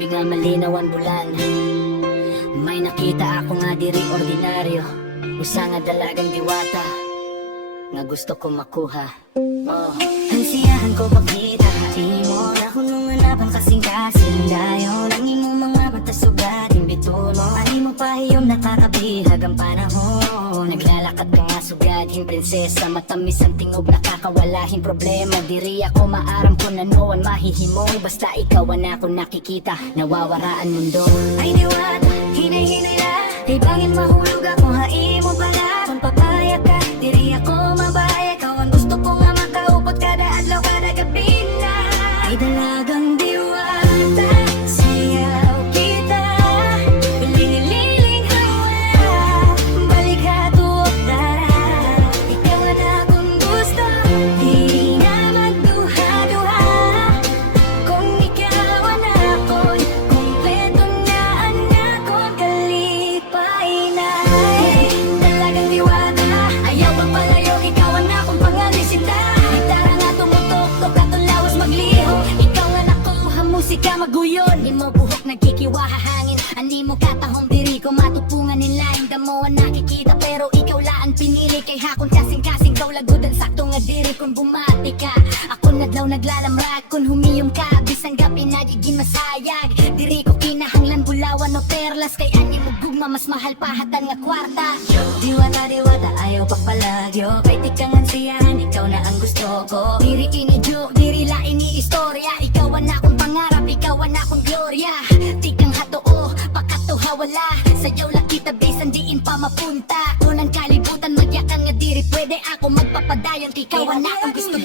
Grabe nga malinaw ang bulan. May nakita ako nga diri ordinaryo, usa nga dalagang diwata nga gusto ko makuha. Ansiyahan ko makita, di mo na hunong hanapan kasing-kasing. Dayon ang imong mga mata sugat, imbito mo ali mo pahiyom nakakabihag ang panahon. Naglalakad ka nga sugadhin prinsesa, matamis ang tingog nakakawalahin problema. Diri ako maaram ko na noon mahihimong, basta ikaw ang ako nakikita, nawawaraan mundo. Ay diwata, hinay-hinay na, di bangin mahulog ako hain mo pala. Kung papayag ka, diri ako mabaya. Ikaw ang gusto ko nga makaupot kada adlaw kada gabi na. Ay dalagang diwata, sayaw kita, pilililing hawa, balik hatuot dara. Ikaw ang akong gusto, di na magduha-duha. Kung ikaw ang ako'y kumpleto na ang akong kalipay na. Ay dalagang diwata, ayaw pang palayo, ikaw ang akong pangalisita. Gitara nga tumutok-tok at lawas magliho, ikaw nga nakuha musika maguyon. Di mo buhok nagkikiwaha hangin, ani mo katahong diri ko matupungan nila. Hindi mo ang nakikita pero ikaw laan pinili. Kay hakon kasing-kasing kaw lagudan sakto nga diri kung bumati ka. Ako nadlaw naglalamrak kung humiyom ka, bisang gabi nagiging masayag. Diri ko kinahanglan bulawan o perlas, kay ani mo gugma mas mahal pa hatan nga kwarta. Diwata diwata ayaw pagpalagyo, kay tikang ansiyahan ikaw na ang gusto ko. Diri ini joke, diri lain ni istorya. Ikaw ang akong pangarap, ikaw ang akong gloria. Tikang hatoo, pakatuha wala, sayaw lang kita bisan diin pa mapunta. Unang kalibutan magyakan nga diri pwede ako magpapadayon, ikaw ang akong gusto.